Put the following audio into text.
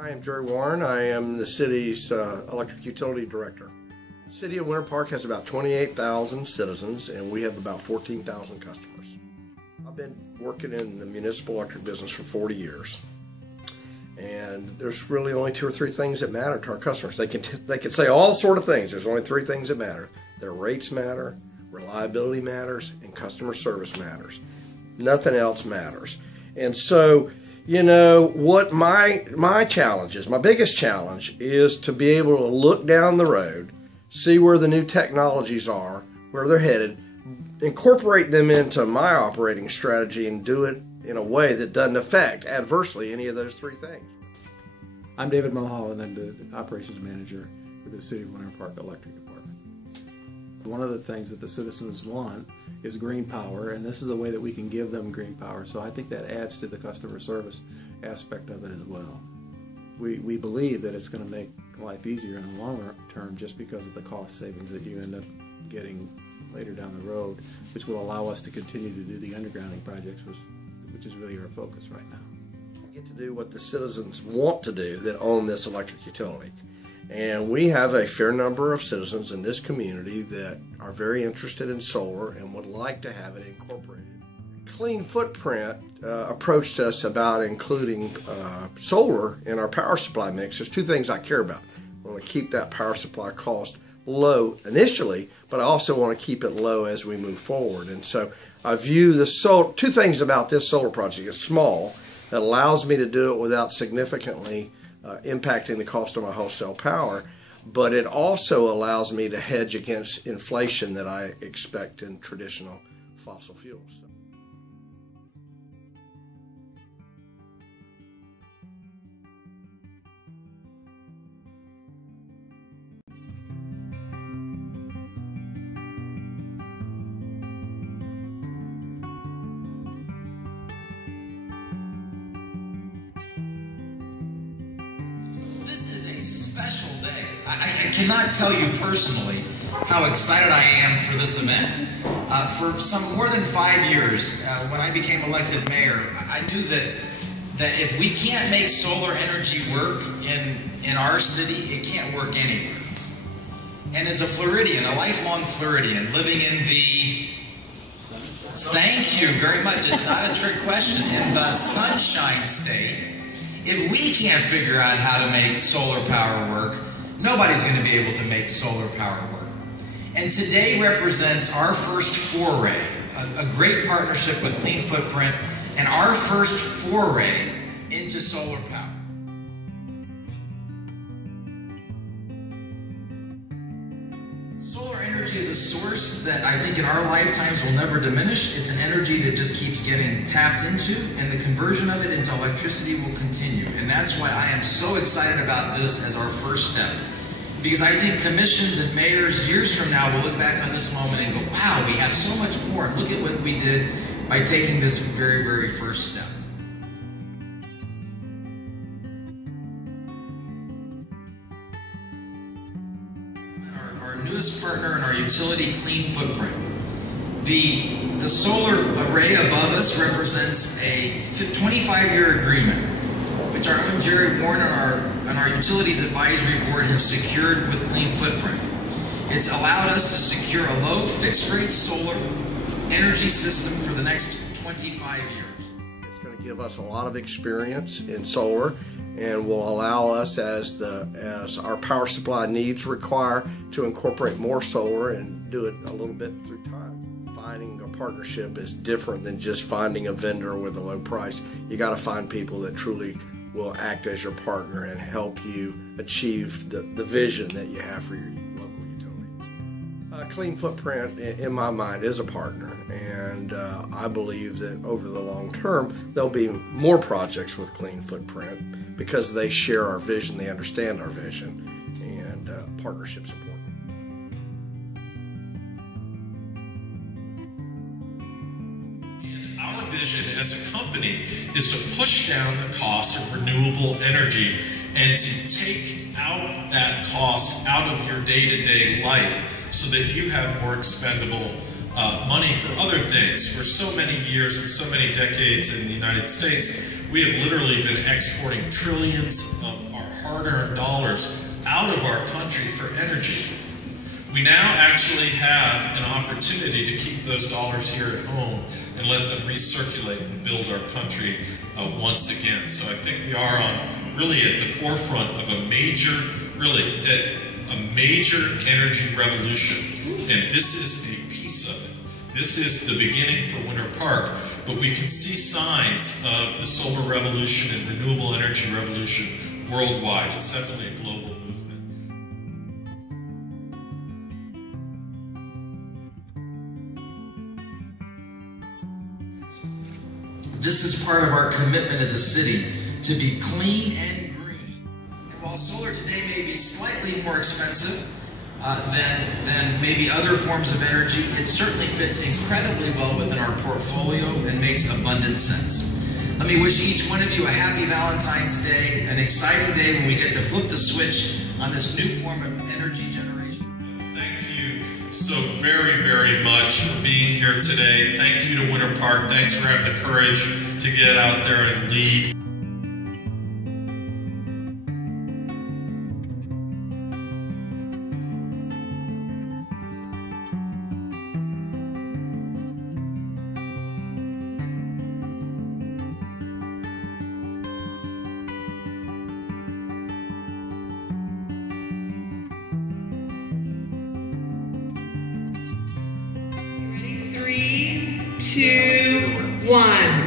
I am Jerry Warren. I am the city's electric utility director. The city of Winter Park has about 28,000 citizens and we have about 14,000 customers. I've been working in the municipal electric business for 40 years. And there's really only 2 or 3 things that matter to our customers. They can say all sort of things. There's only 3 things that matter. Their rates matter, reliability matters, and customer service matters. Nothing else matters. And so, you know, what my challenge is, my biggest challenge is to be able to look down the road, see where the new technologies are, where they're headed, incorporate them into my operating strategy and do it in a way that doesn't affect adversely any of those 3 things. I'm David Mulholland. I'm the operations manager for the City of Winter Park Electric Department. One of the things that the citizens want is green power, and this is a way that we can give them green power. So I think that adds to the customer service aspect of it as well. We believe that it's going to make life easier in the long term just because of the cost savings that you end up getting later down the road, which will allow us to continue to do the undergrounding projects, which is really our focus right now. We get to do what the citizens want to do that own this electric utility. And we have a fair number of citizens in this community that are very interested in solar and would like to have it incorporated. Clean Footprint approached us about including solar in our power supply mix. There's 2 things I care about. I want to keep that power supply cost low initially, but I also want to keep it low as we move forward. And so I view the 2 things about this solar project. It's small. It allows me to do it without significantly impacting the cost of my wholesale power, but it also allows me to hedge against inflation that I expect in traditional fossil fuels. Special day. I cannot tell you personally how excited I am for this event. For some more than 5 years, when I became elected mayor, I knew that if we can't make solar energy work in our city, it can't work anywhere. And as a Floridian, a lifelong Floridian, living in the, thank you very much, it's not a trick question, in the Sunshine State, if we can't figure out how to make solar power work, nobody's going to be able to make solar power work. And today represents our first foray, a great partnership with Clean Footprint, and our first foray into solar power. Solar energy is a source that I think in our lifetimes will never diminish. It's an energy that just keeps getting tapped into, and the conversion of it into electricity will continue. And that's why I am so excited about this as our first step. Because I think commissions and mayors years from now will look back on this moment and go, wow, we have so much more. Look at what we did by taking this very, very first step. Our newest partner in our utility, Clean Footprint. The solar array above us represents a 25-year agreement, which our own Jerry Warren and our Utilities Advisory Board have secured with Clean Footprint. It's allowed us to secure a low fixed-rate solar energy system for the next 25 years. It's going to give us a lot of experience in solar and will allow us, as our power supply needs require, to incorporate more solar and do it a little bit through time. Finding a partnership is different than just finding a vendor with a low price. You got to find people that truly will act as your partner and help you achieve the vision that you have for your local utility. Clean Footprint, in my mind, is a partner, and I believe that over the long term there'll be more projects with Clean Footprint because they share our vision, they understand our vision, and partnership's important. Our vision as a company is to push down the cost of renewable energy and to take out that cost out of your day-to-day life so that you have more expendable money for other things. For so many years and so many decades in the United States, we have literally been exporting trillions of hard-earned dollars out of our country for energy. We now actually have an opportunity to keep those dollars here at home and let them recirculate and build our country once again. So I think we are really at the forefront of a major energy revolution, and this is a piece of it. This is the beginning for Winter Park, but we can see signs of the solar revolution and renewable energy revolution worldwide. It's definitely a global movement. This is part of our commitment as a city to be clean and green. And while solar today may be slightly more expensive than maybe other forms of energy, it certainly fits incredibly well within our portfolio and makes abundant sense. Let me wish each one of you a happy Valentine's Day, an exciting day when we get to flip the switch on this new form of energy generation. Thank you so very, very much for being here today. Thank you to Winter Park. Thanks for having the courage to get out there and lead. Ready? 3, 2, 1.